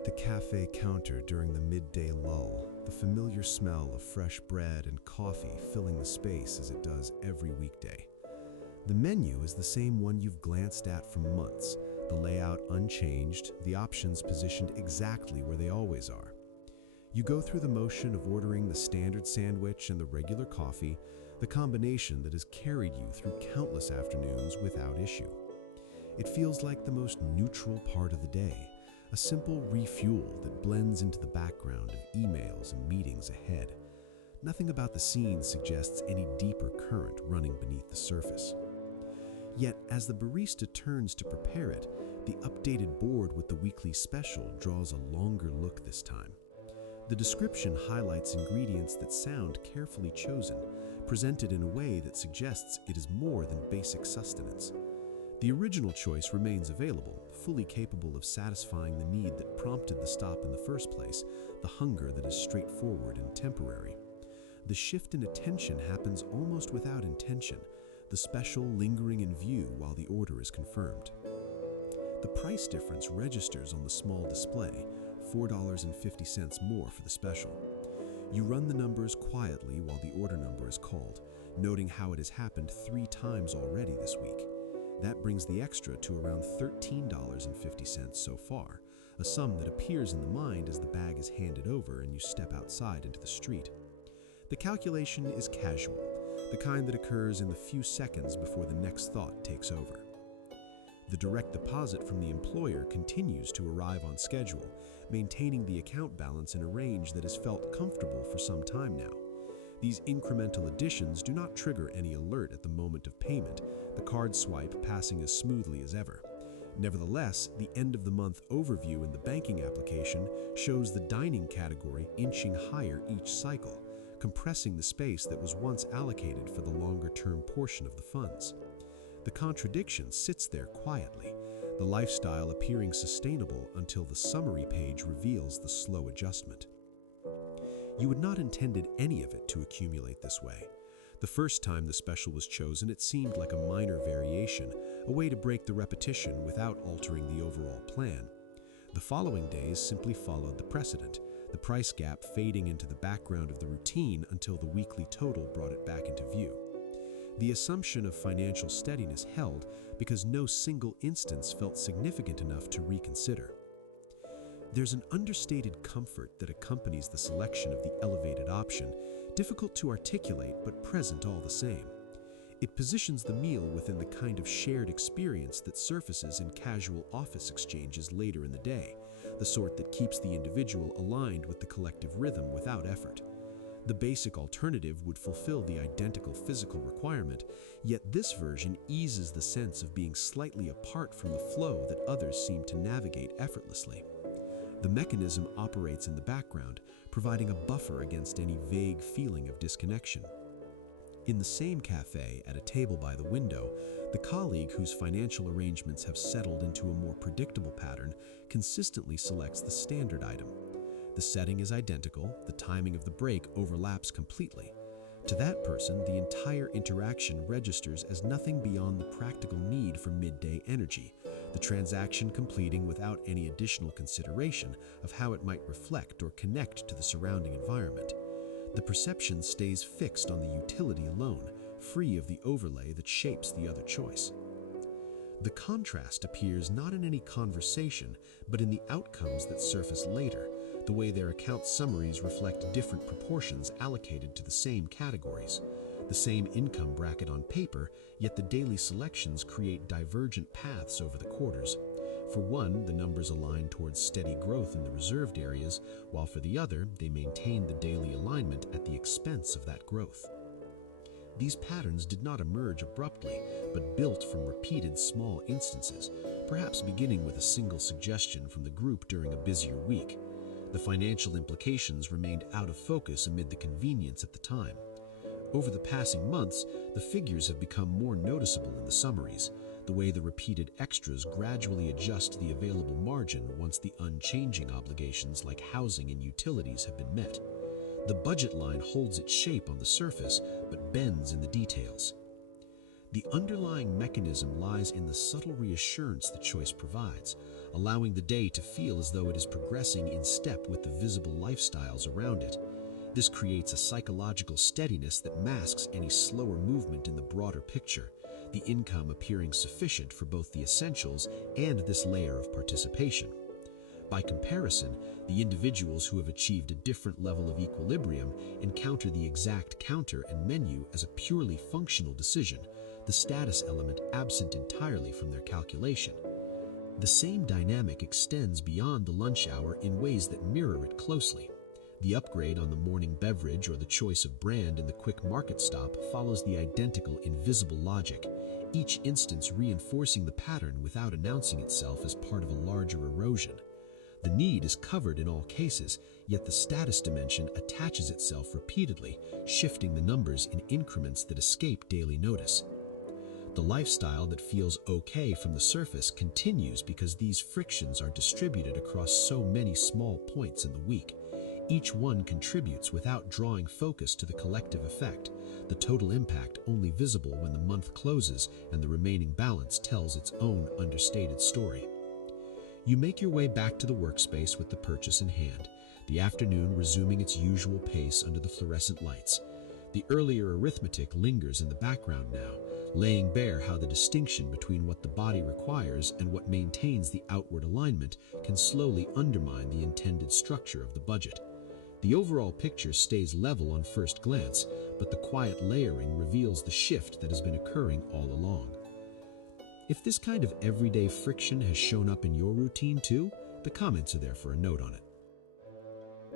at the cafe counter during the midday lull, the familiar smell of fresh bread and coffee filling the space as it does every weekday. The menu is the same one you've glanced at for months, the layout unchanged, the options positioned exactly where they always are. You go through the motion of ordering the standard sandwich and the regular coffee, the combination that has carried you through countless afternoons without issue. It feels like the most neutral part of the day, a simple refuel that blends into the background of emails and meetings ahead. Nothing about the scene suggests any deeper current running beneath the surface. Yet, as the barista turns to prepare it, the updated board with the weekly special draws a longer look this time. The description highlights ingredients that sound carefully chosen, presented in a way that suggests it is more than basic sustenance. The original choice remains available, fully capable of satisfying the need that prompted the stop in the first place, the hunger that is straightforward and temporary. The shift in attention happens almost without intention, the special lingering in view while the order is confirmed. The price difference registers on the small display, $4.50 more for the special. You run the numbers quietly while the order number is called, noting how it has happened 3 times already this week. That brings the extra to around $13.50 so far, a sum that appears in the mind as the bag is handed over and you step outside into the street. The calculation is casual, the kind that occurs in the few seconds before the next thought takes over. The direct deposit from the employer continues to arrive on schedule, maintaining the account balance in a range that has felt comfortable for some time now. These incremental additions do not trigger any alert at the moment of payment, the card swipe passing as smoothly as ever. Nevertheless, the end-of-the-month overview in the banking application shows the dining category inching higher each cycle, compressing the space that was once allocated for the longer-term portion of the funds. The contradiction sits there quietly, the lifestyle appearing sustainable until the summary page reveals the slow adjustment. You had not intended any of it to accumulate this way. The first time the special was chosen, it seemed like a minor variation, a way to break the repetition without altering the overall plan. The following days simply followed the precedent, the price gap fading into the background of the routine until the weekly total brought it back into view. The assumption of financial steadiness held because no single instance felt significant enough to reconsider. There's an understated comfort that accompanies the selection of the elevated option, difficult to articulate but present all the same. It positions the meal within the kind of shared experience that surfaces in casual office exchanges later in the day, the sort that keeps the individual aligned with the collective rhythm without effort. The basic alternative would fulfill the identical physical requirement, yet this version eases the sense of being slightly apart from the flow that others seem to navigate effortlessly. The mechanism operates in the background, providing a buffer against any vague feeling of disconnection. In the same cafe, at a table by the window, the colleague whose financial arrangements have settled into a more predictable pattern consistently selects the standard item. The setting is identical, the timing of the break overlaps completely. To that person, the entire interaction registers as nothing beyond the practical need for midday energy, the transaction completing without any additional consideration of how it might reflect or connect to the surrounding environment. The perception stays fixed on the utility alone, free of the overlay that shapes the other choice. The contrast appears not in any conversation, but in the outcomes that surface later, the way their account summaries reflect different proportions allocated to the same categories. The same income bracket on paper, yet the daily selections create divergent paths over the quarters. For one, the numbers align towards steady growth in the reserved areas, while for the other, they maintain the daily alignment at the expense of that growth. These patterns did not emerge abruptly, but built from repeated small instances, perhaps beginning with a single suggestion from the group during a busier week. The financial implications remained out of focus amid the convenience at the time. Over the passing months, the figures have become more noticeable in the summaries, the way the repeated extras gradually adjust the available margin once the unchanging obligations like housing and utilities have been met. The budget line holds its shape on the surface, but bends in the details. The underlying mechanism lies in the subtle reassurance the choice provides, allowing the day to feel as though it is progressing in step with the visible lifestyles around it. This creates a psychological steadiness that masks any slower movement in the broader picture, the income appearing sufficient for both the essentials and this layer of participation. By comparison, the individuals who have achieved a different level of equilibrium encounter the exact counter and menu as a purely functional decision, the status element absent entirely from their calculation. The same dynamic extends beyond the lunch hour in ways that mirror it closely. The upgrade on the morning beverage or the choice of brand in the quick market stop follows the identical invisible logic, each instance reinforcing the pattern without announcing itself as part of a larger erosion. The need is covered in all cases, yet the status dimension attaches itself repeatedly, shifting the numbers in increments that escape daily notice. The lifestyle that feels okay from the surface continues because these frictions are distributed across so many small points in the week. Each one contributes without drawing focus to the collective effect, the total impact only visible when the month closes and the remaining balance tells its own understated story. You make your way back to the workspace with the purchase in hand, the afternoon resuming its usual pace under the fluorescent lights. The earlier arithmetic lingers in the background now, laying bare how the distinction between what the body requires and what maintains the outward alignment can slowly undermine the intended structure of the budget. The overall picture stays level on first glance, but the quiet layering reveals the shift that has been occurring all along. If this kind of everyday friction has shown up in your routine too, the comments are there for a note on it.